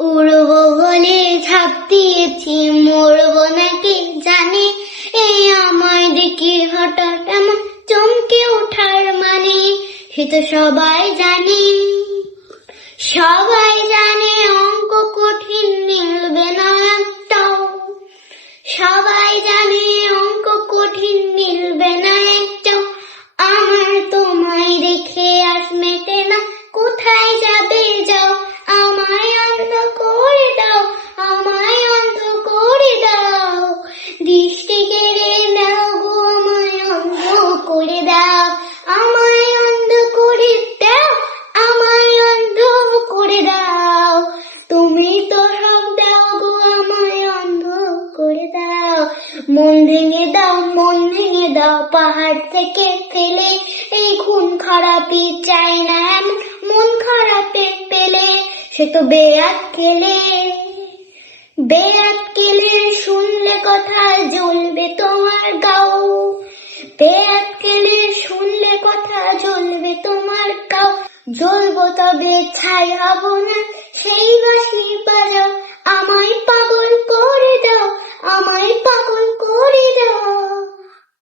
উড়বো বলে ঝাঁপ দিয়েছি, মরবো নাকি জানে, এই আমায় দেখে হঠাৎ আমার চমকে ওঠার মানে, সে তো সবাই জানে। সবাই জানে অঙ্ক কঠিন, মিলবে না একটাও। সবাই জানে অঙ্ক কঠিন, মিলবে না একটাও। আমার তোমায় রেখে আজ মেটে না, কোথায় যাবে যাও, আমায় অন্ধ করে দাও, আমায় অন্ধ করে দাও। দৃষ্টি কেড়ে নাও গো, আমায় অন্ধ করে দাও, আমায় অন্ধ করে দাও, আমায় অন্ধ করে দাও। তুমি তো সব দাও গো, আমায় অন্ধ করে দাও। মন ভেঙে দাও, মন ভেঙে দাও, পাহাড় থেকে ফেলে। এই খুন খারাপি চাই না এমন মন খারাপে পেলে, সে তো বেয়াত কেলে। বেয়াত কেলে শুনলে কথা জ্বলবে তোমার গাও, বেয়াত কেলে শুনলে কথা জ্বলবে তোমার গাও। জ্বলবো তবে ছাই হব না, সেই বাঁশি বাজাও।